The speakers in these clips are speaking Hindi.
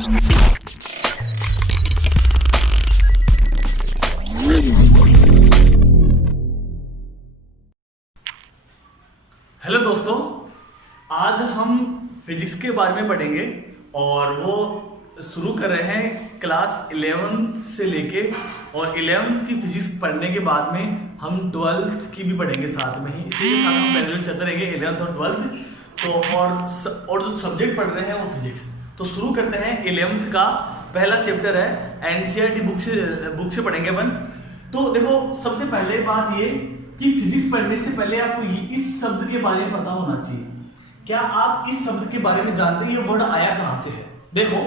हेलो दोस्तों, आज हम फिजिक्स के बारे में पढ़ेंगे और वो शुरू कर रहे हैं क्लास 11 से लेके, और 11th की फिजिक्स पढ़ने के बाद में हम 12th की भी पढ़ेंगे साथ में ही। इसलिए साथ हम पैरेलल चलते रहेंगे 11th और 12th। तो और जो सब्जेक्ट पढ़ रहे हैं वो फिजिक्स। तो शुरू करते हैं। 11th का पहला चैप्टर है, एनसीईआरटी बुक से पढ़ेंगे अपन। तो देखो, सबसे पहले बात ये कि फिजिक्स पढ़ने से पहले आपको इस शब्द के बारे में पता होना चाहिए। क्या आप इस शब्द के बारे में जानते हैं ये वर्ड आया कहां से है? देखो,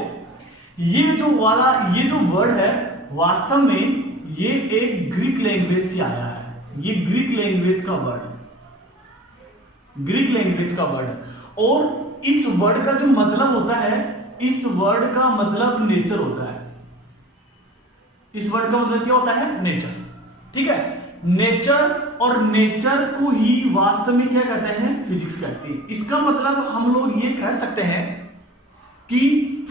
ये जो वर्ड है वास्तव में ये एक ग्रीक लैंग्वेज से आया है। ये ग्रीक लैंग्वेज का वर्ड है। और इस वर्ड का जो मतलब होता है, इस वर्ड का मतलब नेचर होता है। इस वर्ड का मतलब क्या होता है? नेचर। ठीक है, नेचर। और नेचर को ही वास्तव में क्या कहते हैं? फिजिक्स कहते हैं। इसका मतलब हम लोग ये कह सकते हैं कि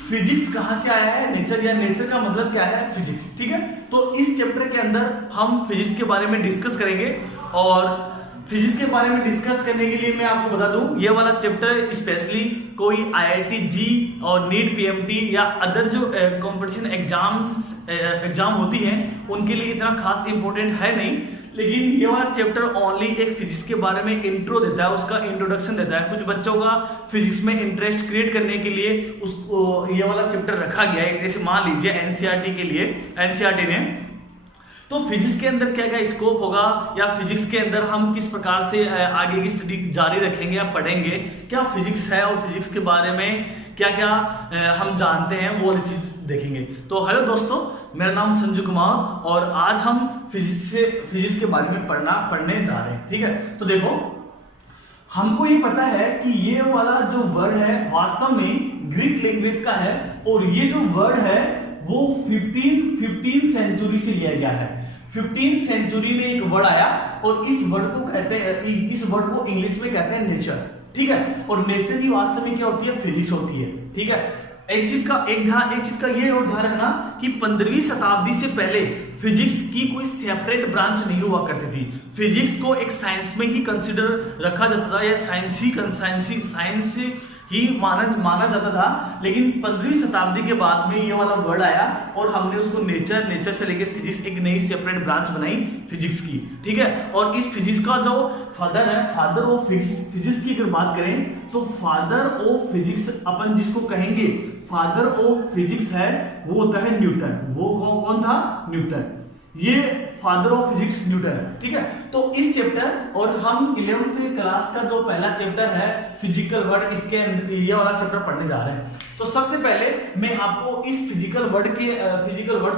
फिजिक्स कहां से आया है? नेचर, या नेचर का मतलब क्या है? फिजिक्स। ठीक है, तो इस चैप्टर के अंदर हम फिजिक्स के बारे में डिस्कस करेंगे। और फिजिक्स के बारे में डिस्कस करने के लिए मैं आपको बता दूं, ये वाला चैप्टर स्पेशली कोई आईआईटी जी और नीट पीएमटी या अदर जो कंपटीशन एग्जाम होती हैं उनके लिए इतना खास इंपॉर्टेंट है नहीं। लेकिन ये वाला चैप्टर ओनली एक फिजिक्स के बारे में इंट्रो देता है, उसका इंट्रोडक्शन देता है। कुछ बच्चों का फिजिक्स में इंटरेस्ट क्रिएट करने के लिए उसको ये वाला चैप्टर रखा गया है। जैसे मान लीजिए एनसीईआरटी के लिए, एनसीईआरटी में तो फिजिक्स के अंदर क्या क्या स्कोप होगा, या फिजिक्स के अंदर हम किस प्रकार से आगे की स्टडी जारी रखेंगे या पढ़ेंगे, क्या फिजिक्स है और फिजिक्स के बारे में क्या क्या हम जानते हैं, वो वाली चीज देखेंगे। तो हेलो दोस्तों, मेरा नाम संजू कुमार और आज हम फिजिक्स के बारे में पढ़ने जा रहे हैं। ठीक है, तो देखो, हमको ये पता है कि ये वाला जो वर्ड है वास्तव में ग्रीक लैंग्वेज का है। और ये जो वर्ड है वो 15 सेंचुरी से लिया गया है। 15 सेंचुरी में एक वर्ड आया और इस वर्ड को इंग्लिश में कहते हैं नेचर। ठीक है, और नेचर ही वास्तव में क्या होती है? फिजिक्स होती है। ठीक है, एक चीज का ये और ध्यान रखना कि 15वीं शताब्दी से पहले फिजिक्स की कोई सेपरेट ब्रांच नहीं हुआ करती थी। फिजिक्स को एक साइंस में ही कंसिडर रखा जाता था, या साइंस ही माना जाता था। लेकिन 15वीं शताब्दी के बाद में ये वाला वर्ड आया और हमने उसको नेचर से लेकर फिजिक्स एक नई सेपरेट ब्रांच बनाई फिजिक्स की। ठीक है, और इस फिजिक्स का जो फादर ऑफ फिजिक्स की अगर बात करें तो फादर ऑफ फिजिक्स अपन जिसको कहेंगे फादर ऑफ फिजिक्स है वो होता है न्यूटन। वो कौन था? न्यूटन। ये फादर ऑफ फिजिक्स न्यूटन है। ठीक है, तो इस चैप्टर और हम 11th क्लास का जो पहला चैप्टर है फिजिकल वर्ड, इसके अंदर ये वाला चैप्टर पढ़ने जा रहे हैं। तो सबसे पहले मैं आपको इस फिजिकल वर्ड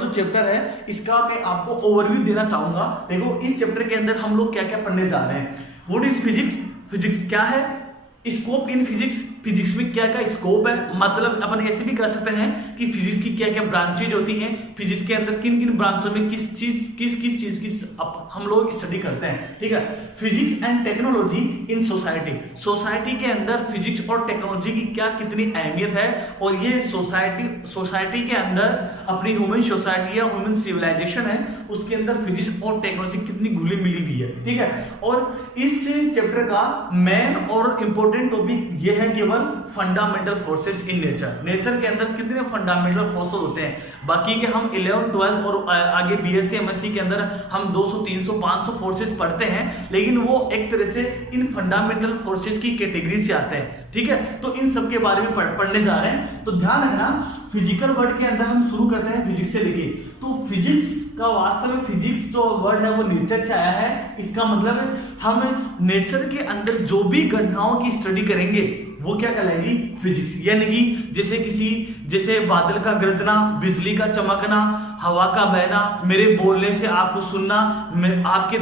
जो चैप्टर है इसका मैं आपको ओवरव्यू देना चाहूंगा। देखो, इस चैप्टर के अंदर हम लोग क्या क्या पढ़ने जा रहे हैं। What is physics? फिजिक्स क्या है? स्कोप इन फिजिक्स, फिजिक्स में क्या क्या स्कोप है। मतलब अपन ऐसे भी कह सकते हैं कि फिजिक्स की क्या क्या ब्रांचेज होती हैं, फिजिक्स के अंदर किन किन ब्रांचों में किस चीज की हम लोग स्टडी करते हैं। ठीक है, physics and technology in society के अंदर फिजिक्स और टेक्नोलॉजी की क्या कितनी अहमियत है, और ये सोसाइटी के अंदर अपनी ह्यूमन सोसाइटी या ह्यूमन सिविलाइजेशन है उसके अंदर फिजिक्स और टेक्नोलॉजी कितनी घुली मिली हुई है। ठीक है, और इस चैप्टर का मेन और इंपॉर्टेंट टॉपिक ये है केवल फंडामेंटल फोर्सेज इन नेचर के अंदर कितने फंडामेंटल फोर्सेज होते हैं। बाकी के हम 11th 12th और आगे बीएससी एमएससी के अंदर हम 200 300 500 फोर्सेज पढ़ते हैं, लेकिन वो एक तरह से इन फंडामेंटल फोर्सेज की कैटेगरी से आते हैं। ठीक है, तो इन सब के बारे में पढ़ने जा रहे हैं। तो ध्यान रखना, फिजिकल वर्ड के अंदर हम शुरू करते हैं फिजिक्स से लेके। तो फिजिक्स का वास्तव में फिजिक्स जो वर्ड है वो नेचर से आया है। इसका मतलब हम नेचर के अंदर जो भी घटनाओं की स्टडी करेंगे वो क्या कहलाएगी? फिजिक्स। यानी कि जैसे बादल का गरजना, बिजली का चमकना, हवा का बहना, मेरे बोलने से आपको सुनना, आपके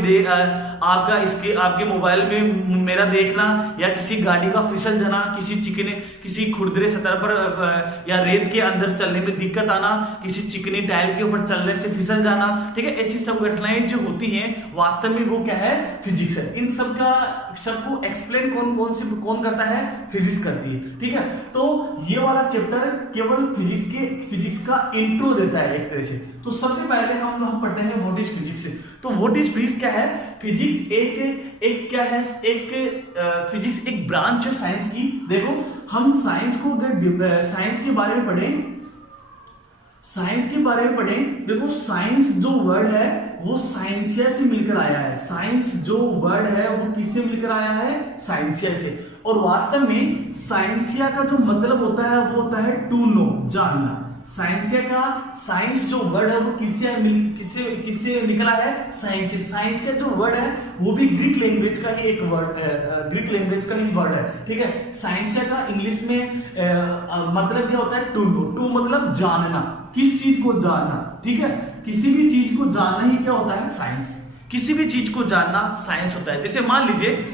मोबाइल में मेरा देखना, या किसी गाड़ी का फिसल जाना, किसी खुरदरे सतह पर या रेत के अंदर चलने में दिक्कत आना, किसी चिकनी टाइल के ऊपर चलने से फिसल जाना। ठीक है, ऐसी सब घटनाएं जो होती हैं वास्तव में वो क्या है? फिजिक्स है। इन सब का सबको एक्सप्लेन कौन करता है, फिजिक्स करती है। ठीक है, तो ये वाला चैप्टर केवल फिजिक्स का इंट्रो देता है एक तरह से। तो सबसे पहले हम पढ़ते हैं व्हाट इज फिजिक्स। तो व्हाट इज फिजिक्स क्या है? फिजिक्स एक क्या है, फिजिक्स एक ब्रांच है साइंस की। देखो हम साइंस के बारे में पढ़ें, देखो साइंस जो वर्ड है वो साइंसिया से मिलकर आया है। साइंस जो वर्ड है वो किससे मिलकर आया है? साइंसिया से। और वास्तव में साइंसिया का जो मतलब होता है वो होता है टू नो, जानना। साइंस जो वर्ड है वो किससे निकला है? साइंस से। साइंसिया जो वर्ड है वो भी ग्रीक लैंग्वेज का ही एक वर्ड है। ठीक है, साइंसिया का इंग्लिश में मतलब क्या होता है? To know. टू मतलब जानना, किस चीज को जानना। ठीक है, किसी भी चीज को जानना ही क्या होता है? साइंस। किसी भी चीज को जानना साइंस होता है। जैसे मान लीजिए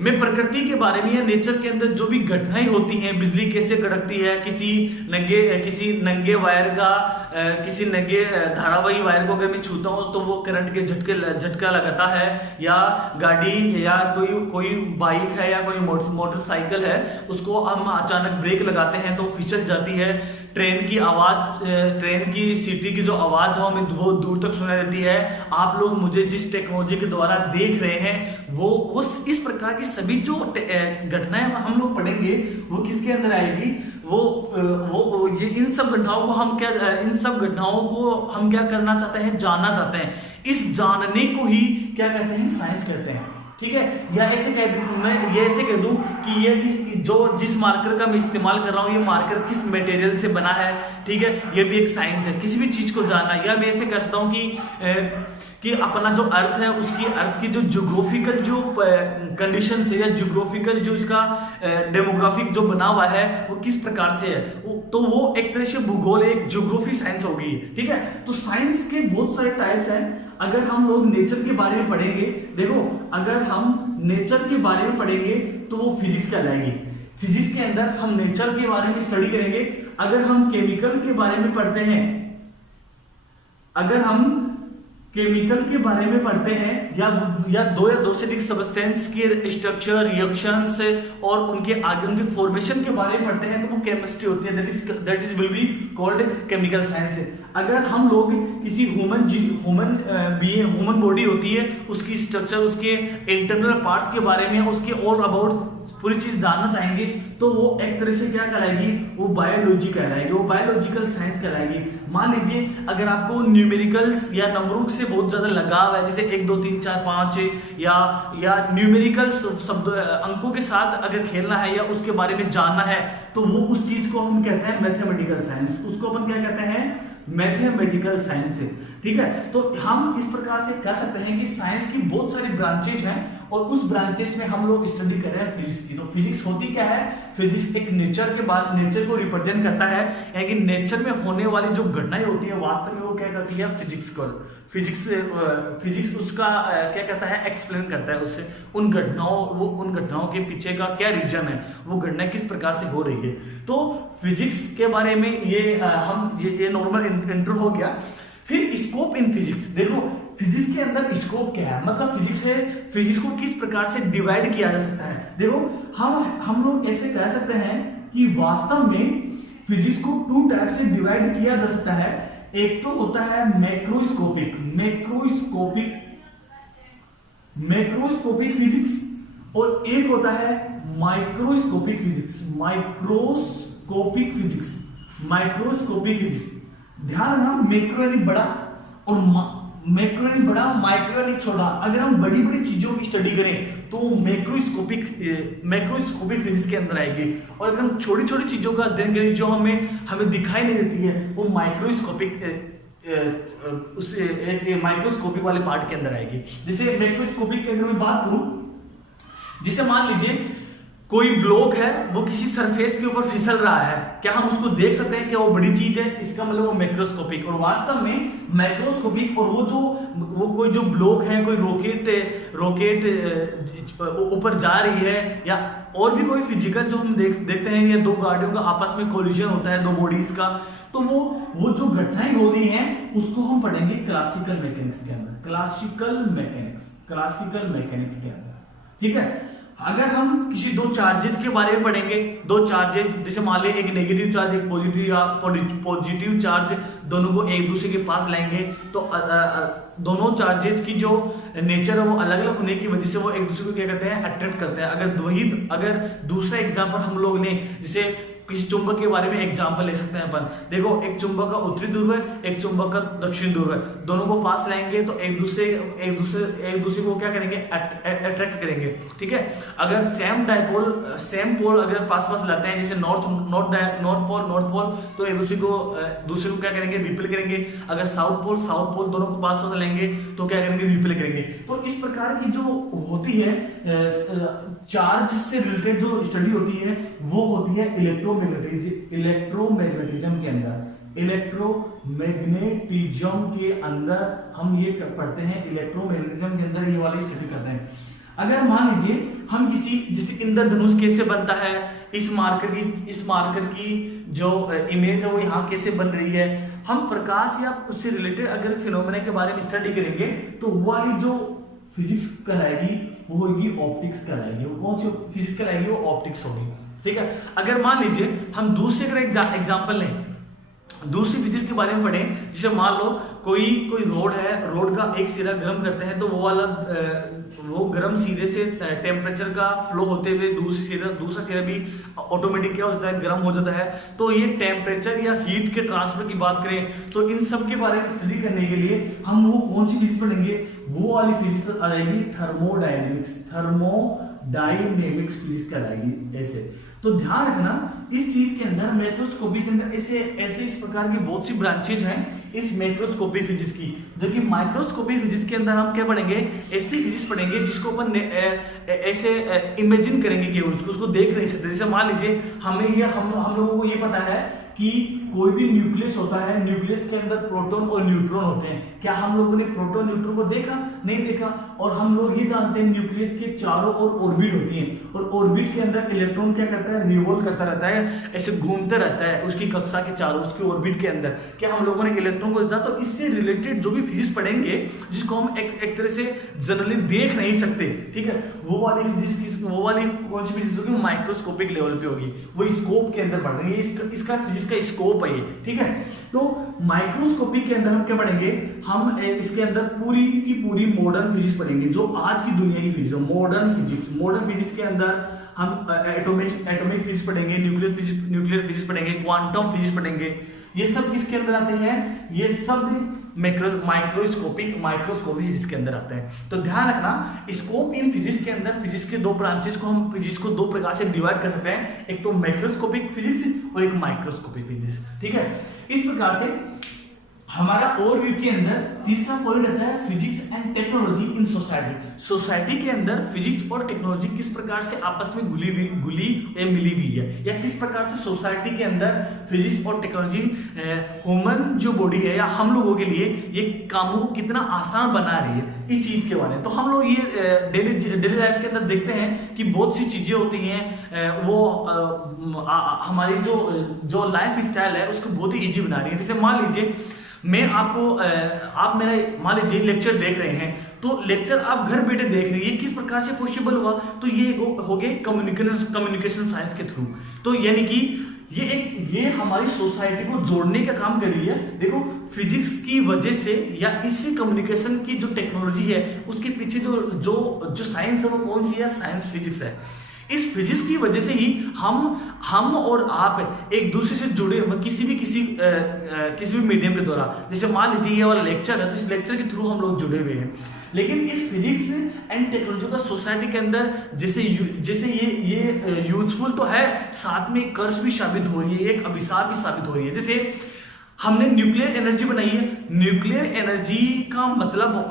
मैं प्रकृति के बारे में या नेचर के अंदर जो भी घटनाएं होती हैं, बिजली कैसे कड़कती है, किसी नंगे वायर का किसी नंगे धारावाही वायर को अगर मैं छूता हूं तो वो करंट के झटका लगाता है, या गाड़ी या कोई बाइक है या कोई मोटरसाइकिल है, उसको हम अचानक ब्रेक लगाते हैं तो फिसल जाती है। ट्रेन की सीटी की जो आवाज है हमें बहुत दूर तक सुनाई देती है। आप लोग मुझे जिस टेक्नोलॉजी के द्वारा देख रहे हैं वो इस प्रकार की सभी जो घटनाएं हम लोग पढ़ेंगे वो किसके अंदर आएगी? ये इन सब घटनाओं को हम क्या करना चाहते हैं? जानना चाहते हैं। इस जानने को ही क्या कहते हैं? साइंस कहते हैं। ठीक है, या ऐसे कह दूं कि जिस मार्कर का मैं इस्तेमाल कर रहा हूं ये मार्कर किस मटेरियल से बना है। ठीक है, ये भी एक साइंस है, किसी भी चीज को जानना। या मैं ऐसे कह सकता हूं कि अपना जो अर्थ है उसकी अर्थ की जो ज्योग्राफिकल जो कंडीशन है या ज्योग्राफिकल जो इसका डेमोग्राफिक जो बना हुआ है वो किस प्रकार से है, तो वो एक तरह से भूगोल, एक ज्योग्राफी साइंस होगी। ठीक है, तो साइंस के बहुत सारे टाइप्स हैं। अगर हम लोग नेचर के बारे में पढ़ेंगे, देखो अगर हम नेचर के बारे में पढ़ेंगे तो वो फिजिक्स कहलाएगी। फिजिक्स के अंदर हम नेचर के बारे में स्टडी करेंगे। अगर हम केमिकल के बारे में पढ़ते हैं, या दो से अधिक सब्सटेंस के स्ट्रक्चर, रिएक्शंस और उनके फॉर्मेशन के बारे में पढ़ते हैं तो वो केमिस्ट्री होती है। That is will be called chemical science. अगर हम लोग किसी ह्यूमन बॉडी होती है उसकी स्ट्रक्चर, उसके इंटरनल पार्ट्स के बारे में, उसके ऑल अबाउट पूरी चीज जानना चाहेंगे तो वो एक तरह से क्या कहलाएगी? वो बायोलॉजी कहलाएगी, वो बायोलॉजिकल साइंस कहलाएगी। मान लीजिए अगर आपको न्यूमेरिकल्स या नंबरों से बहुत ज्यादा लगाव है, जैसे 1 2 3 4 5 या न्यूमेरिकल्स शब्द अंकों के साथ अगर खेलना है या उसके बारे में जानना है तो वो उस चीज को हम कहते हैं मैथमेटिकल साइंस। उसको अपन क्या कहते हैं? मैथमेटिकल साइंस है। ठीक है, तो हम इस प्रकार से कह सकते हैं कि साइंस की बहुत सारी ब्रांचेज हैं और उस ब्रांचेज में हम लोग स्टडी कर रहे हैं फिजिक्स की। तो फिजिक्स होती क्या है? फिजिक्स एक नेचर को रिप्रेजेंट करता है, यानी कि नेचर में होने वाली जो घटनाएं होती है वास्तव में वो क्या करती है? फिजिक्स उसका क्या कहता है? एक्सप्लेन करता है उससे उन घटनाओं के पीछे का क्या रीजन है, वो घटना किस प्रकार से हो रही है। तो फिजिक्स के बारे में ये नॉर्मल इंट्रो हो गया। फिर स्कोप इन फिजिक्स। देखो फिजिक्स के अंदर स्कोप क्या है, मतलब फिजिक्स को किस प्रकार से डिवाइड किया जा सकता है। देखो हम लोग ऐसे कह सकते हैं कि वास्तव में फिजिक्स को 2 टाइप से डिवाइड किया जा सकता है। एक तो होता है मैक्रोस्कोपिक फिजिक्स और एक होता है माइक्रोस्कोपिक फिजिक्स। ध्यान रखना, मैक्रो यानी बड़ा और माइक्रो यानी छोटा। अगर हम बड़ी बड़ी चीजों की स्टडी करें तो मैक्रोस्कोपिक फिजिक्स के अंदर आएगी, और अगर हम छोटी छोटी चीजों का अध्ययन करें जो हमें दिखाई नहीं देती है वो माइक्रोस्कोपिक वाले पार्ट के अंदर आएगी। जैसे मैक्रोस्कोपिक की अगर मैं बात करूं, जिसे मान लीजिए कोई ब्लॉक है वो किसी सरफेस के ऊपर फिसल रहा है, क्या हम उसको देख सकते हैं कि वो बड़ी चीज है? इसका मतलब वो मैक्रोस्कोपिक। और वास्तव में मैक्रोस्कोपिक और वो कोई जो ब्लॉक है, कोई रॉकेट ऊपर जा रही है या और भी कोई फिजिकल जो हम देखते हैं, या दो गाड़ियों का आपस में कोलिजन होता है, दो बॉडीज का, तो वो जो घटनाएं हो रही हैं उसको हम पढ़ेंगे क्लासिकल मैकेनिक्स के अंदर, क्लासिकल मैकेनिक्स के अंदर। ठीक है, अगर हम किसी दो चार्जेस के बारे में पढ़ेंगे, दो चार्जेस जैसे मान लीजिए एक नेगेटिव चार्ज एक पॉजिटिव चार्ज, दोनों को एक दूसरे के पास लाएंगे तो दोनों चार्जेस की जो नेचर है वो अलग अलग होने की वजह से वो एक दूसरे को क्या करते हैं, अट्रैक्ट करते हैं। अगर दूसरा एग्जांपल हम लोग लें, जैसे किसी चुंबक के बारे में एग्जांपल ले सकते हैं अपन। देखो, एक चुंबक का उत्तरी ध्रुव है, एक चुंबक का दक्षिण ध्रुव है, दोनों को पास लाएंगे तो एक दूसरे को क्या करेंगे, अट्रैक्ट करेंगे। ठीक है, अगर सेम पोल अगर पास लाते हैं, जैसे नॉर्थ पोल, तो एक दूसरे को क्या करेंगे, रिपेल करेंगे। अगर साउथ पोल दोनों को पास लेंगे तो क्या करेंगे, रिपेल करेंगे। तो इस प्रकार की जो होती है चार्ज से रिलेटेड जो स्टडी होती है वो होती है इलेक्ट्रोमैग्नेटिज्म के अंदर। इलेक्ट्रोमैग्नेटिज्म के अंदर हम ये पढ़ते हैं, इलेक्ट्रोमैग्नेटिज्म के अंदर ये वाली स्टडी करते हैं। अगर मान लीजिए हम जैसे इंद्रधनुष कैसे बनता है, इस मार्कर की जो इमेज है वो यहाँ कैसे बन रही है, हम प्रकाश या उससे रिलेटेड अगर फिनोमेना के बारे में स्टडी करेंगे तो वो वाली जो फिजिक्स कहलाएगी वो होगी ऑप्टिक्स कहलाएगी। वो कौन सी फिजिक्स कहलाएगी, वो ऑप्टिक्स होगी। ठीक है, अगर मान लीजिए हम दूसरे अगर एग्जांपल लें, दूसरी फिजिक्स के बारे में पढ़ें, जैसे मान लो कोई रोड है, रोड का एक सिरा गर्म करते हैं तो वो गर्म सिरे से टेम्परेचर का फ्लो होते हुए दूसरा सिरा भी ऑटोमेटिक क्या हो जाता है, गर्म हो जाता है। तो ये टेम्परेचर या हीट के ट्रांसफर की बात करें तो इन सब के बारे में स्टडी करने के लिए हम वो कौन सी फिजिक्स पढ़ेंगे, वो वाली फिजिक्स आ जाएगी थर्मोडायनेमिक्स फिजिक्स कहलाएगी। ऐसे तो ध्यान रखना, इस चीज के अंदर माइक्रोस्कोपी के अंदर ऐसे इस प्रकार की बहुत सी ब्रांचेज हैं इस माइक्रोस्कोपी फिजिक्स की, जो कि माइक्रोस्कोपी फिजिक्स के अंदर हम क्या पढ़ेंगे, ऐसी फिजिक्स पढ़ेंगे जिसको अपन ऐसे इमेजिन करेंगे, केवल उसको देख नहीं सकते। जैसे मान लीजिए हम लोगों को ये पता है कि कोई भी न्यूक्लियस होता है, न्यूक्लियस के अंदर प्रोटॉन और न्यूट्रॉन होते हैं। क्या हम लोगों ने प्रोटॉन न्यूट्रॉन को देखा? नहीं देखा। और हम लोग ये जानते हैं न्यूक्लियस के चारों ओर ऑर्बिट होती है, और ऑर्बिट के अंदर इलेक्ट्रॉन क्या करता है, रिवॉल्व करता रहता है, ऐसे घूमते रहता है उसकी कक्षा के चारों, उसके ऑर्बिट के अंदर। क्या हम लोगों ने इलेक्ट्रॉन को देखा? तो इससे रिलेटेड जो भी फिजिक्स पढ़ेंगे, जिसको हम एक तरह से जनरली देख नहीं सकते, ठीक है, वो वाली कौन सी फिजिक्स होगी, माइक्रोस्कोपिक लेवल पे होगी, वो स्कोप के अंदर पढ़ रहे हैं। इसका फिजिक्स का स्कोप है ये, ठीक है। तो माइक्रोस्कोपी के अंदर हम क्या पढ़ेंगे, हम इसके अंदर पूरी की पूरी मॉडर्न फिजिक्स पढ़ेंगे, जो आज की दुनिया की फिजिक्स है, मॉडर्न फिजिक्स के अंदर हम एटॉमिक फिजिक्स पढ़ेंगे, न्यूक्लियर फिजिक्स पढ़ेंगे, क्वांटम फिजिक्स पढ़ेंगे। ये सब किसके अंदर आते हैं, ये सब माइक्रोस्कोपी फिजिक्स के अंदर आते हैं। तो ध्यान रखना, स्कोप इन फिजिक्स के अंदर फिजिक्स के दो ब्रांचेस को हम फिजिक्स को दो प्रकार से डिवाइड कर सकते हैं, एक तो मैक्रोस्कोपिक फिजिक्स और एक माइक्रोस्कोपिक फिजिक्स, ठीक है। इस प्रकार से हमारा ओवरव्यू के अंदर तीसरा पॉइंट आता है physics and technology in society के अंदर फिजिक्स और टेक्नोलॉजी किस प्रकार से आपस में मिली हुई है, या किस प्रकार से सोसाइटी के अंदर फिजिक्स और टेक्नोलॉजी ह्यूमन जो बॉडी है या हम लोगों के लिए ये कामों को कितना आसान बना रही है, इस चीज के बारे में। तो हम लोग ये डेली लाइफ के अंदर देखते हैं कि बहुत सी चीजें होती हैं, वो हमारी जो लाइफ स्टाइल है उसको बहुत ही ईजी बना रही है। जैसे मान लीजिए मैं आप मेरा मान लीजिए लेक्चर देख रहे हैं, तो लेक्चर आप घर बैठे देख रहे हैं, ये किस प्रकार से पॉसिबल हुआ, तो ये हो गए कम्युनिकेशन साइंस के थ्रू। तो यानी कि ये हमारी सोसाइटी को जोड़ने का काम कर रही है। देखो, फिजिक्स की वजह से या इसी कम्युनिकेशन की जो टेक्नोलॉजी है उसके पीछे जो साइंस है वो कौन सी है, साइंस फिजिक्स है। इस फिजिक्स की वजह से ही हम और आप एक दूसरे से जुड़े हुए किसी भी मीडियम के द्वारा। जैसे मान लीजिए ये वाला लेक्चर है, तो इस लेक्चर के थ्रू हम लोग जुड़े हुए हैं। लेकिन इस फिजिक्स एंड टेक्नोलॉजी का सोसाइटी के अंदर जैसे ये यूजफुल तो है, साथ में कर्ज भी साबित हो रही है, एक अभिशाप भी साबित हो रही है। जैसे हमने न्यूक्लियर एनर्जी बनाई है। न्यूक्लियर एनर्जी का मतलब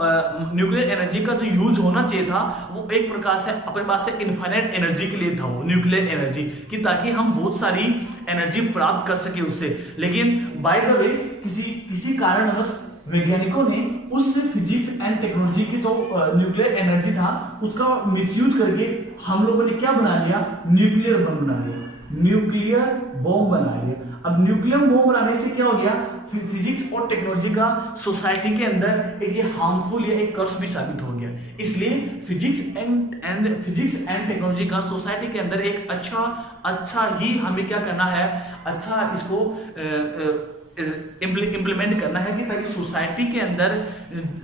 न्यूक्लियर एनर्जी का जो यूज होना चाहिए था वो एक प्रकार से अपने पास से इनफाइनाइट एनर्जी के लिए था, वो न्यूक्लियर एनर्जी कि ताकि हम बहुत सारी एनर्जी प्राप्त कर सके उससे। लेकिन बाय द वे किसी कारणवश वैज्ञानिकों ने उस फिजिक्स एंड टेक्नोलॉजी की जो न्यूक्लियर एनर्जी था उसका मिसयूज करके हम लोगों ने क्या बना लिया, न्यूक्लियर बम बना लिया, न्यूक्लियर बॉम्ब बना लिया। अब न्यूक्लियर बॉम्ब बनाने से क्या हो गया, फिजिक्स और टेक्नोलॉजी का सोसाइटी के अंदर एक ये हार्मफुल या एक कर्स भी साबित हो गया। इसलिए फिजिक्स एंड टेक्नोलॉजी का सोसाइटी के अंदर एक अच्छा ही हमें क्या करना है, अच्छा इसको इम्प्लीमेंट करना है कि ताकि सोसाइटी के अंदर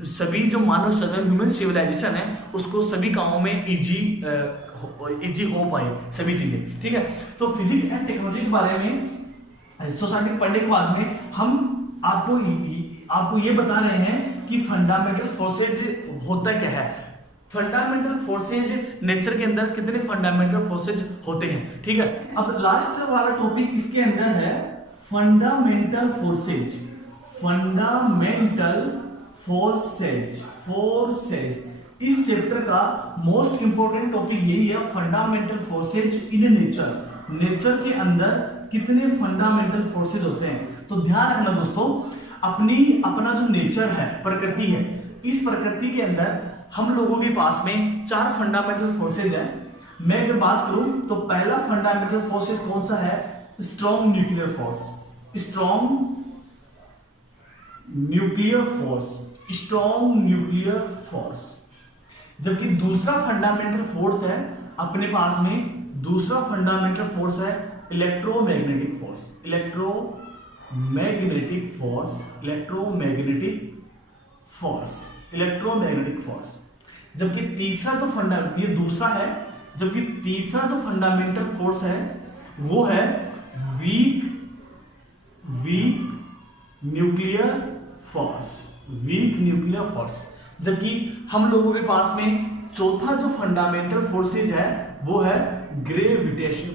सभी जो मानव सभ्यता ह्यूमन सिविलाइजेशन है उसको सभी कामों में इजी हो पाए सभी चीजें। ठीक है, तो फिजिक्स एंड टेक्नोलॉजी के बारे में सोसाइटी पढ़ने के बाद में हम आपको ये बता रहे हैं कि फंडामेंटल फोर्सेज होता क्या है। फंडामेंटल फोर्सेज नेचर के अंदर कितने फंडामेंटल फोर्सेज होते हैं। ठीक है, अब लास्ट वाला टॉपिक इसके अंदर है फंडामेंटल फोर्सेज। फंडामेंटल फोर्सेज इस चैप्टर का मोस्ट इंपोर्टेंट टॉपिक यही है, fundamental forces in nature. Nature के अंदर कितने फंडामेंटल फोर्सेज होते हैं। तो ध्यान रखना दोस्तों, अपना जो नेचर है, प्रकृति है, इस प्रकृति के अंदर हम लोगों के पास में 4 फंडामेंटल फोर्सेज है। मैं अगर बात करूं तो पहला फंडामेंटल फोर्सेज कौन सा है, strong nuclear force. Strong nuclear force. जबकि दूसरा फंडामेंटल फोर्स है अपने पास में, दूसरा फंडामेंटल फोर्स है इलेक्ट्रोमैग्नेटिक फोर्स। जबकि तीसरा जो ये दूसरा है, जबकि तीसरा जो फंडामेंटल फोर्स है वो है वीक न्यूक्लियर फोर्स। जबकि हम लोगों के पास में चौथा जो फंडामेंटल फोर्सेज है वो है ग्रेविटेशन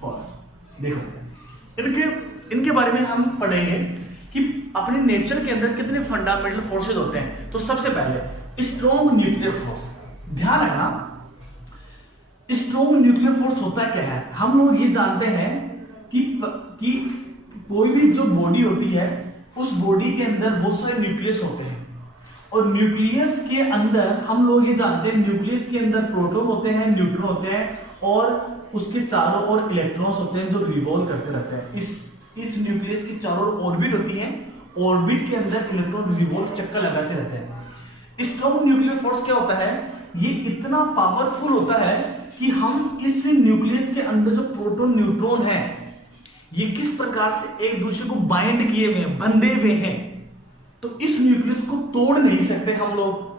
फोर्स। देखो इनके बारे में हम पढ़ेंगे कि अपने नेचर के अंदर कितने फंडामेंटल फोर्सेज होते हैं। तो सबसे पहले स्ट्रॉन्ग न्यूक्लियर फोर्स। ध्यान रखना, स्ट्रॉन्ग न्यूक्लियर फोर्स होता क्या है। हम लोग ये जानते हैं कि कोई भी जो बॉडी होती है उस बॉडी के अंदर बहुत सारे न्यूक्लियस होते हैं, और न्यूक्लियस के अंदर हम लोग ये जानते हैं न्यूक्लियस के अंदर प्रोटॉन होते हैं, न्यूट्रॉन होते हैं, और उसके चारों ओर इलेक्ट्रॉन्स होते हैं जो रिवॉल्व करते रहते हैं। इस न्यूक्लियस की चारों ओर ऑर्बिट होती है, ऑर्बिट के अंदर इलेक्ट्रॉन रिवॉल्व चक्कर लगाते रहते हैं। स्ट्रॉन्ग न्यूक्लियर फोर्स क्या होता है, ये इतना पावरफुल होता है कि हम इस न्यूक्लियस के अंदर जो प्रोटॉन न्यूट्रॉन है ये किस प्रकार से एक दूसरे को बाइंड किए हुए हैं, बंधे हुए हैं, तो इस न्यूक्लियस को तोड़ नहीं सकते हम लोग।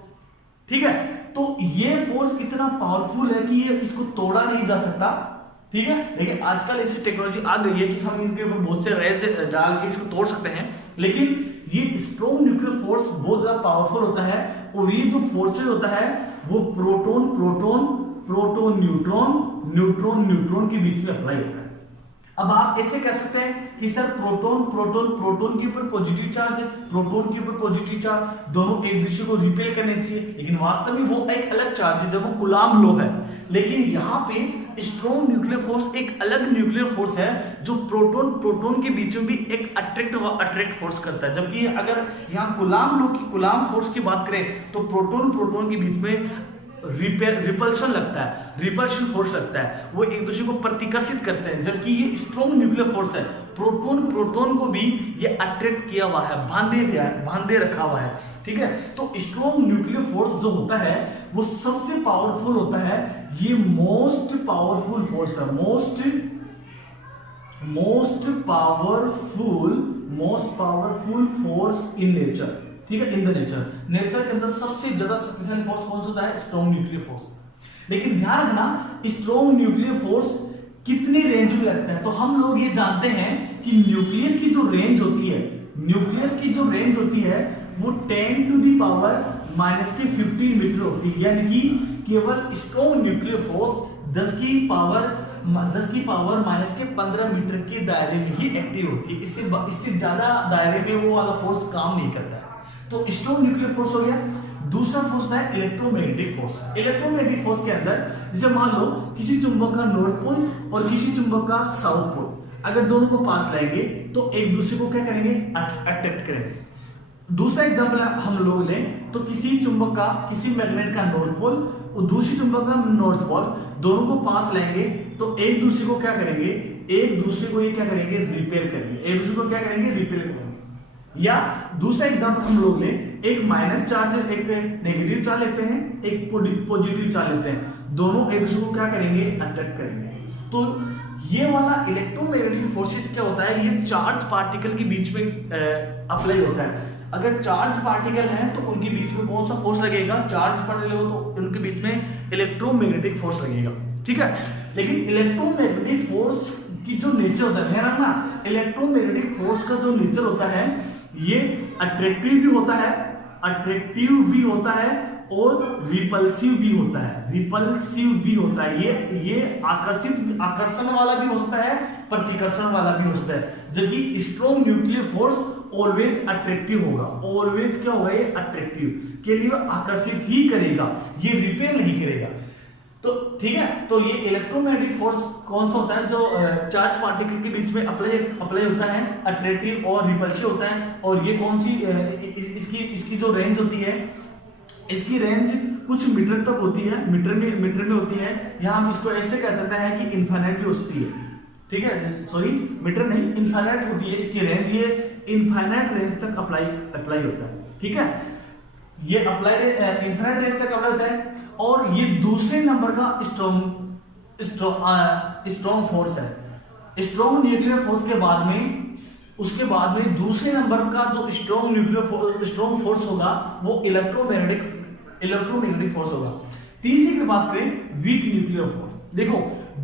ठीक है, तो ये फोर्स इतना पावरफुल है कि ये इसको तोड़ा नहीं जा सकता। ठीक है, लेकिन आजकल ऐसी टेक्नोलॉजी आ गई है कि हम इनके ऊपर बहुत से रेज डाल के इसको तोड़ सकते हैं, लेकिन ये स्ट्रॉन्ग न्यूक्लियर फोर्स बहुत ज्यादा पावरफुल होता है। और ये जो फोर्सेज होता है वो प्रोटॉन न्यूट्रॉन के बीच में अप्लाई होता है। अब आप ऐसे कह सकते हैं कि सर प्रोटॉन के ऊपर पॉजिटिव चार्ज है, प्रोटॉन के ऊपर पॉजिटिव चार्ज, दोनों एक दूसरे को रिपेल करने चाहिए, लेकिन वास्तव में वो एक अलग चार्ज है जब वो कूलाम लॉ है। लेकिन यहाँ पे स्ट्रॉन्ग न्यूक्लियर फोर्स एक अलग न्यूक्लियर फोर्स है जो प्रोटॉन के बीच में भी एक अट्रैक्ट फोर्स करता है। जबकि अगर यहाँ कूलाम लॉ की कूलाम फोर्स की बात करें तो प्रोटॉन के बीच में रिपल्शन फोर्स लगता है, वो एक दूसरे को प्रतिकर्षित करते हैं। जबकि ये स्ट्रॉन्ग न्यूक्लियर फोर्स है, प्रोटॉन को भी ये अट्रैक्ट किया हुआ है, बांधे रखा हुआ है। ठीक है, तो स्ट्रॉन्ग न्यूक्लियर फोर्स जो होता है वो सबसे पावरफुल होता है, ये मोस्ट पावरफुल फोर्स है, most powerful force in nature. ठीक है, इन द नेचर के अंदर सबसे ज्यादा शक्तिशाली फोर्स कौन सा होता है, स्ट्रॉन्ग न्यूक्लियर फोर्स। लेकिन ध्यान रखना, स्ट्रॉन्ग न्यूक्लियर फोर्स कितनी रेंज में लगता है। तो हम लोग ये जानते हैं कि न्यूक्लियस की जो रेंज होती है वो 10 टू द पावर -15 मीटर होती है, यानी कि केवल स्ट्रॉन्ग न्यूक्लियर फोर्स 10 की पावर 10 की पावर माइनस के 15 मीटर के दायरे में ही एक्टिव होती है, इससे ज्यादा दायरे में वो वाला फोर्स काम नहीं करता है। तो स्ट्रॉन्ग न्यूक्लियर फोर्स हो गया। दूसरा फोर्स है इलेक्ट्रोमैग्नेटिक फोर्स। इलेक्ट्रोमैग्नेटिक फोर्स के अंदर जैसे मान लो किसी चुंबक का नॉर्थ पोल और किसी चुंबक का साउथ पोल, अगर दोनों को पास लाएंगे तो एक दूसरे को क्या करेंगे, अट्रैक्ट करेंगे। दूसरा एग्जांपल हम लोग लें तो किसी चुंबक का, किसी मैग्नेट का नॉर्थ पोल और दूसरी चुंबक का नॉर्थ पोल, दोनों को पास लाएंगे तो एक दूसरे को क्या करेंगे, एक दूसरे को ये क्या करेंगे, रिपेल करेंगे, एक दूसरे को क्या करेंगे, रिपेल करेंगे। या दूसरा एग्जांपल हम लोग लें, एक माइनस चार्ज एक नेगेटिव चार्ज लेते हैं, एक पॉजिटिव चार्ज लेते हैं, दोनों एक दूसरे को क्या करेंगे, अट्रैक्ट करेंगे। तो ये वाला इलेक्ट्रोमैग्नेटिक फोर्सेस क्या होता है, ये चार्ज पार्टिकल के बीच में अप्लाई होता है। अगर चार्ज पार्टिकल हैं तो उनके बीच में कौन सा फोर्स लगेगा, चार्ज पार्टिकल हो तो उनके बीच में इलेक्ट्रोमैग्नेटिक फोर्स लगेगा, ठीक है। लेकिन इलेक्ट्रोमैग्नेटिक फोर्स की जो नेचर होता है, ध्यान रखना, इलेक्ट्रोमैग्नेटिक फोर्स का जो नेचर होता है ये अट्रैक्टिव भी होता है, अट्रैक्टिव भी होता है और रिपल्सिव भी होता है, रिपल्सिव भी होता है। ये आकर्षण वाला भी हो सकता है, प्रतिकर्षण वाला भी हो सकता है। जबकि strong nuclear force always attractive होगा, ऑलवेज क्या होगा, ये अट्रैक्टिव के लिए आकर्षित ही करेगा, ये रिपेल नहीं करेगा। तो ठीक है, तो ये इलेक्ट्रोमैग्नेटिक फोर्स कौन सा होता है, जो चार्ज पार्टिकल के बीच में अप्लाई होता है, अट्रैक्टिव और रिपल्सिव होता है। और ये कौन सी इसकी जो रेंज होती है, इसकी रेंज कुछ मीटर तक होती है, मीटर में होती है। यहाँ हम इसको ऐसे कह सकते हैं कि इनफाइनाइट भी हो सकती है, ठीक है, सॉरी मीटर नहीं, इनफाइनाइट होती है इसकी रेंज, ये इनफाइनाइट रेंज तक अप्लाई होता है, ठीक है, ये इनफाइनाइट रेंज तक अप्लाई होता है। और ये दूसरे नंबर का स्ट्रॉन्ग फोर्स है। स्ट्रॉन्ग न्यूक्लियर फोर्स के बाद में, उसके बाद में दूसरे नंबर का जो स्ट्रॉन्ग फोर्स होगा वो इलेक्ट्रोमैग्नेटिक फोर्स होगा। तीसरी की बात करें, वीक न्यूक्लियर फोर्स। देखो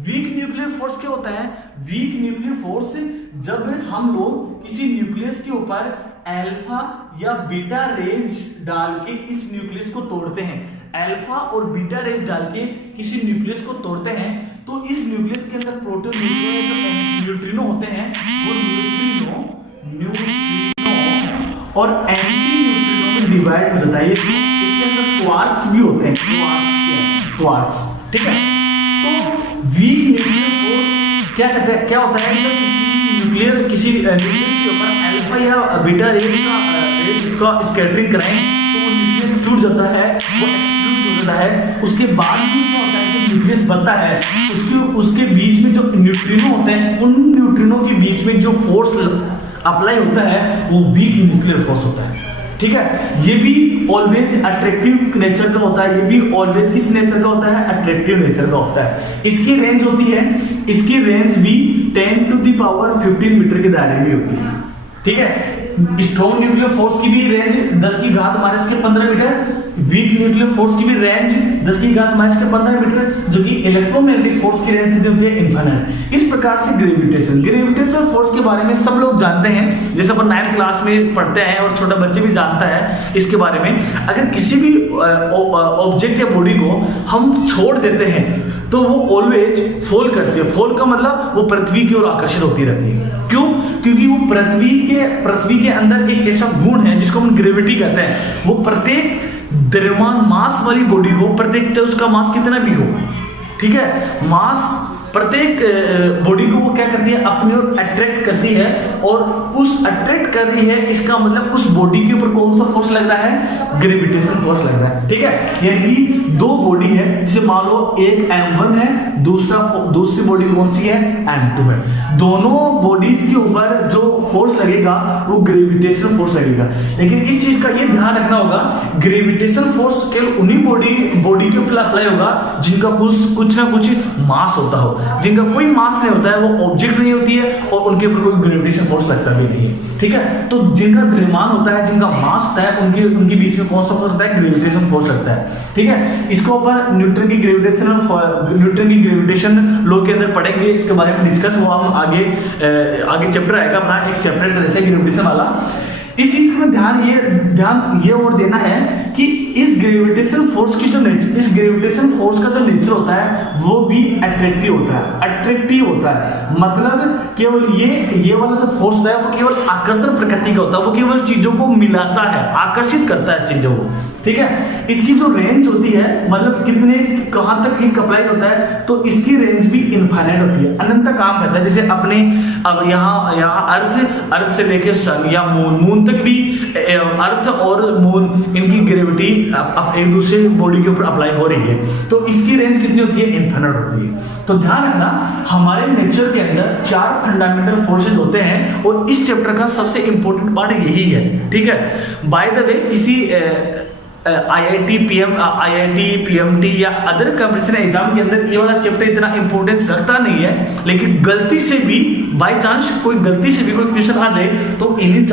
वीक न्यूक्लियर फोर्स क्या होता है, वीक न्यूक्लियर फोर्स जब हम लोग किसी न्यूक्लियस के ऊपर अल्फा या बीटा रेज डाल के इस न्यूक्लियस को तोड़ते हैं, अल्फा और बीटा रेज डाल के किसी न्यूक्लियस को तोड़ते हैं, तो इस न्यूक्लियस के अंदर प्रोटॉन, न्यूट्रिनो होते हैं, वो न्यूट्रिनो और एंटी न्यूट्रिनो में डिवाइड हो जाता है। इसके अंदर क्वार्क्स भी होते हैं, क्वार्क्स, ठीक है। तो वीक न्यूक्लियर फोर्स क्या कहते हैं, क्या होता है, जब किसी न्यूक्लियस के ऊपर अल्फा या बीटा रेज का स्कैटरिंग कराएं तो वो न्यूक्लियस टूट जाता है, वो एक्सक्लूड हो जाता है। उसके बाद भी क्या होता है, जो न्यूक्लियस बनता है उसके बीच में जो न्यूट्रिनो होते हैं, उन न्यूट्रिनो के बीच में जो फोर्स अप्लाई होता है वो वीक न्यूक्लियर फोर्स होता है, ठीक है। ये भी ऑलवेज अट्रैक्टिव नेचर का होता है, ये भी ऑलवेज किस नेचर का होता है, अट्रैक्टिव नेचर का होता है। इसकी रेंज होती है, इसकी रेंज भी 10 टू द पावर 15 मीटर के दायरे में होती है, ठीक है। स्ट्रॉन्ग न्यूक्लियर फोर्स की भी रेंज 10 की घात माइनस के 15 मीटर, वीक न्यूक्लियर फोर्स की भी रेंज 10 की घात माइनस के 15 मीटर, जो कि इलेक्ट्रोमैग्नेटिक फोर्स की रेंज कितनी होती है, इनफाइनाइट। इस प्रकार से ग्रेविटेशनल फोर्स के बारे में सब लोग जानते हैं, जैसे अपन 9th क्लास में पढ़ते हैं और छोटा बच्चे भी जानता है इसके बारे में। अगर किसी भी ऑब्जेक्ट या बॉडी को हम छोड़ देते हैं तो वो ऑलवेज फॉल करती है। फॉल का मतलब वो पृथ्वी की ओर आकर्षित होती रहती है। क्यों? क्योंकि वो पृथ्वी के अंदर एक ऐसा गुण है जिसको हम ग्रेविटी कहते हैं। वो प्रत्येक द्रव्यमान मास वाली बॉडी को, प्रत्येक चाहे उसका मास कितना भी हो, ठीक है, मास प्रत्येक बॉडी को वो क्या करती है, अपनी ओर अट्रैक्ट करती है। और उस अट्रैक्ट कर रही है, इसका मतलब उस बॉडी के ऊपर कौन सा फोर्स लग रहा है, ग्रेविटेशन फोर्स लग रहा है, ठीक है। यानी कि दो बॉडी है, जैसे मान लो एक M1 है, दूसरी बॉडी कौन सी है, M2 है। दोनों बॉडीज के ऊपर जो फोर्स लगेगा वो ग्रेविटेशनल फोर्स लगेगा। लेकिन इस चीज का ये ध्यान रखना होगा, ग्रेविटेशनल फोर्स केवल उन्हीं बॉडी के ऊपर अप्लाई होगा जिनका कुछ ना कुछ मास होता हो। जिनका कोई मास नहीं होता है वो ऑब्जेक्ट नहीं होती है और उनके ऊपर कोई ग्रेविटेशन फोर्स लगता भी नहीं है, ठीक है। तो जिनका द्रव्यमान होता है, जिनका मास होता है, उनके बीच में कौन सा फोर्स होता है, ग्रेविटेशन फोर्स लगता है, ठीक है। इसको अपन न्यूटन की ग्रेविटेशन लॉ के अंदर पढ़ेंगे, इसके बारे में डिस्कस हुआ हम आगे चैप्टर आएगा अपना एक सेपरेट तरह से ग्रेविटेशन वाला। इस चीज में ध्यान ये और देना है कि इस ग्रेविटेशन फोर्स की जो नेचर, इस ग्रेविटेशन फोर्स का जो नेचर होता है वो भी अट्रैक्टिव होता है। मतलब केवल ये वाला जो फोर्स है वो केवल आकर्षण प्रकृति का होता है, वो केवल चीजों को मिलाता है, आकर्षित करता है चीजों को, ठीक है। इसकी जो रेंज होती है, मतलब कितने कहां तक ये अप्लाई होता है, तो इसकी रेंज भी इनफाइनाइट होती है, अनंत काम रहता है। जैसे अपने अब यहाँ अर्थ से लेके सन या मून तक भी अर्थ और मून, इनकी ग्रेविटी अब एक दूसरे बॉडी के ऊपर अप्लाई हो रही है, तो इसकी रेंज कितनी होती है, इनफाइनाइट होती है। तो ध्यान रखना, हमारे नेचर के अंदर 4 फंडामेंटल फोर्सेज होते हैं और इस चैप्टर का सबसे इंपॉर्टेंट पार्ट यही है, ठीक है। बाय द वे, किसी IIT PMT या अदर कंपटीशन एग्जाम के अंदर ये वाला चैप्टर इतना इंपॉर्टेंस रखता नहीं है, लेकिन गलती से भी बाय चांस कोई क्वेश्चन आ जाए तो इन्हीं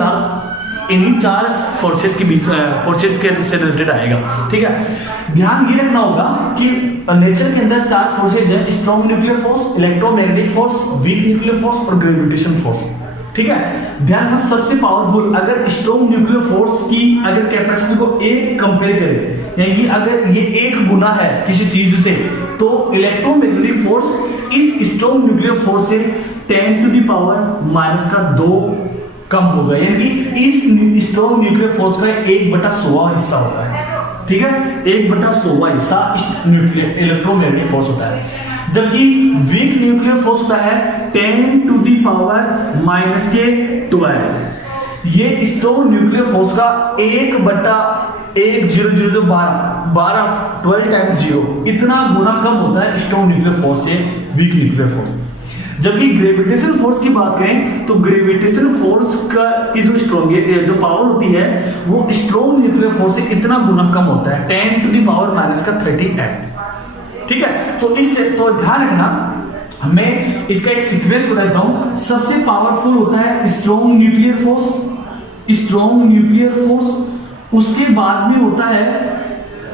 चार फोर्सेस के बीच फोर्सेस के से रिलेटेड आएगा, ठीक है। ध्यान ये रखना होगा कि नेचर के अंदर 4 फोर्सेज है, strong nuclear force, electromagnetic force, weak nuclear force और ग्रेविटेशन फोर्स, ठीक है। ध्यान में सबसे पावरफुल, अगर स्ट्रॉन्ग न्यूक्लियर फोर्स की अगर कैपेसिटी को एक कंपेयर करें, यानी कि अगर ये 1 गुना है किसी चीज से, तो इलेक्ट्रोमैग्नेटिक फोर्स इस स्ट्रॉन्ग न्यूक्लियर फोर्स से 10⁻⁻2 कम होगा, यानी कि इस स्ट्रॉन्ग न्यूक्लियर फोर्स का 1/100 हिस्सा होता है, ठीक है। 1/100 हिस्सा इलेक्ट्रोमैग्नेटिक फोर्स होता है, जबकि वीक न्यूक्लियर फोर्स होता है 10⁻⁻12। ये स्ट्रॉन्ग न्यूक्लियर फोर्स का 12 टाइम्स 0 इतना गुना कम होता है स्ट्रॉन्ग न्यूक्लियर फोर्स से वीक न्यूक्लियर फोर्स। जबकि ग्रेविटेशन फोर्स की बात करें तो ग्रेविटेशन फोर्स का की जो पावर होती है वो स्ट्रॉन्ग न्यूक्लियर फोर्स से इतना गुना कम होता है, 10⁻⁻38, ठीक है। तो ध्यान रखना, मैं इसका एक सीक्वेंस बताता हूं। सबसे पावरफुल होता है स्ट्रॉन्ग न्यूक्लियर फोर्स, उसके बाद में होता है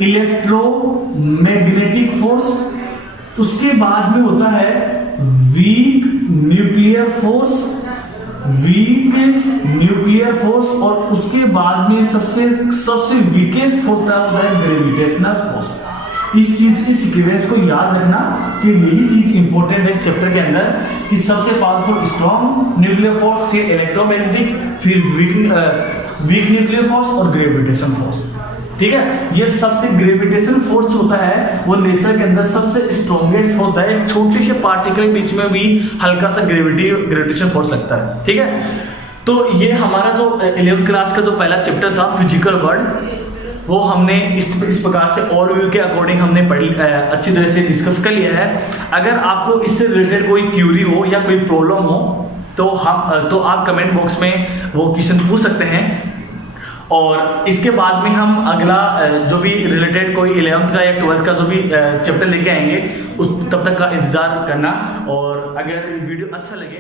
इलेक्ट्रोमैग्नेटिक फोर्स, उसके बाद में होता है वीक न्यूक्लियर फोर्स और उसके बाद में सबसे वीकेस्ट होता है ग्रेविटेशनल फोर्स। इस सीक्वेंस को याद रखना कि यही चीज इंपॉर्टेंट है इस चैप्टर के अंदर, कि सबसे पावरफुल स्ट्रॉन्ग न्यूक्लियर फोर्स, फिर इलेक्ट्रोमैग्नेटिक, फिर वीक न्यूक्लियर फोर्स और ग्रेविटेशन फोर्स, ठीक है। ये सबसे ग्रेविटेशन फोर्स होता है वो नेचर के अंदर सबसे स्ट्रॉन्गेस्ट होता है, छोटे से पार्टिकल के बीच में भी हल्का सा ग्रेविटेशन फोर्स लगता है, ठीक है। तो ये हमारा जो 11th क्लास का जो पहला चैप्टर था फिजिकल वर्ल्ड, वो हमने इस प्रकार से ओवरव्यू के अकॉर्डिंग हमने अच्छी तरह से डिस्कस कर लिया है। अगर आपको इससे रिलेटेड कोई क्यूरी हो या कोई प्रॉब्लम हो तो आप कमेंट बॉक्स में वो क्वेश्चन पूछ सकते हैं, और इसके बाद में हम अगला जो भी रिलेटेड कोई 11th का या 12th का जो भी चैप्टर लेके आएंगे तब तक का इंतजार करना। और अगर वीडियो अच्छा लगे